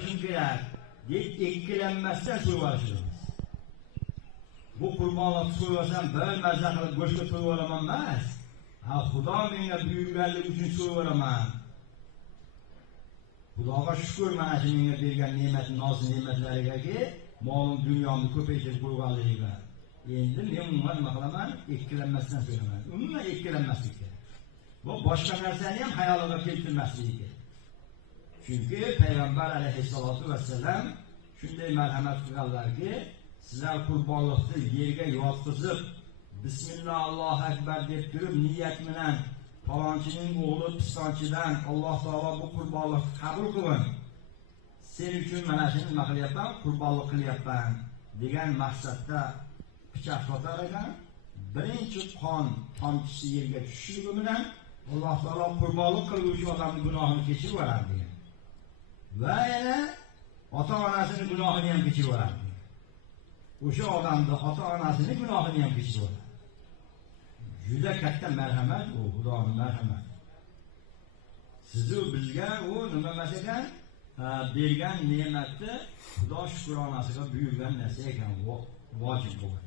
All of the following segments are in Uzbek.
olishim kerak deb ikkilanmasdan so'yib olishimiz. Bu qurbonlikni so'yib olsam bir mazza qilib go'shtga so'yib olaman emas. Xudo menga buyurganligi uchun so'yib olaman. Xudoga shukr, mana shu menga bergan ne'mat, noz ne'matlarigaki molim dunyomni ko'paytirib qo'yganligiga. Endi men umuman nima qilaman? Ikkilanmasdan so'raman. Umuman ikkilanmaslik kerak. Bu boshqa narsani ham xayoliga keltirmaslik kerak. Chunki payg'ambar alayhissalatu vassalam shunday marhamat qilganlarki, sizlar qurbonlikni yerga yotqizib, bismillah Allohu akbar deb turib niyat bilan falonchining o'g'li pistonchidan Alloh taolo bu qurbonlikni qabul qilsin. Sen uchun mana shuni nima qilyapman? Qurbonlik qilyapman degan maqsadda pichoq sotar ekan. Birinchi qon tomchisi yerga tushishligi bilan Alloh taolo qurbonlik qiluvchi odamning gunohini kechirib yuboradi degan. Va yana ota-onasining gunohini ham kechirib yuboradi. O'sha odamning ota-onasining gunohini ham kechirib yuboradi. Juda katta marhamat u, Xudoning marhamati. Sizni bizga u nima emas ekan, bergan ne'matni Xudo shukronasiga buyurgan narsa ekan, vojib bo'lgan.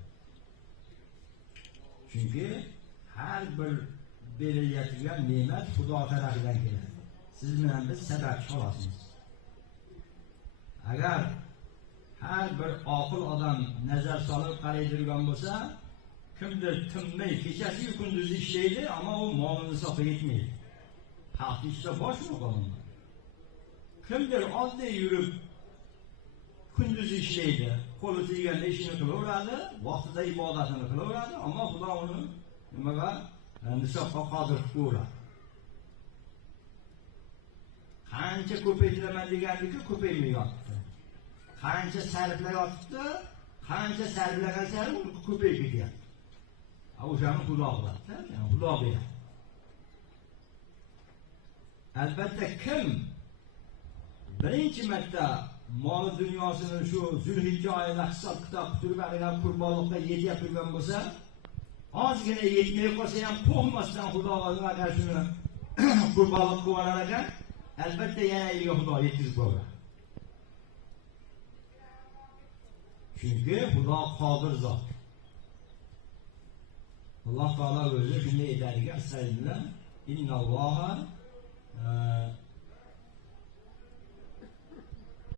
Chunki har bir berilayotgan ne'mat Xudo tarafidan keladi. Siz bilan biz sababchi olasiz. Agar har bir oqil odam nazar solib qaraydigan bo'lsa, kimdir tinmay kechasi kunduzi ishlaydi, ammo u molini sotib yetmaydi. Xalq ichida boshmi qoladi? Kimdir oddiy yurib kunduzi ishlaydi, qo'li teganda ishini qilaveradi, vaqtida ibodatini qilaveradi, ammo Xudo uni nimaga nisobga qodir qiladi. Qancha ko'paytiraman degandiki, ko'paymayapti. Qancha sarflayapti, qancha sarflagan sari uni ko'payib ketyapti. O'shani Xudo qiladi, Xudo beradi. Albatta kim birinchi marta mol dunyosini shu Zulhijja oyida hisob kitob turganidan qurbonlikqa yetib turgan bo'lsa, ozgina yetmay qolsa ham qo'rqmasdan Xudoga agar shuni qurbonlik qilib olar ekan, albatta yana eliga Xudo yetkazib qo'yadi. Chunki Xudo qodir zot. Alloh taolo o'zi shunday aytadiki, astag'firullah, innalloha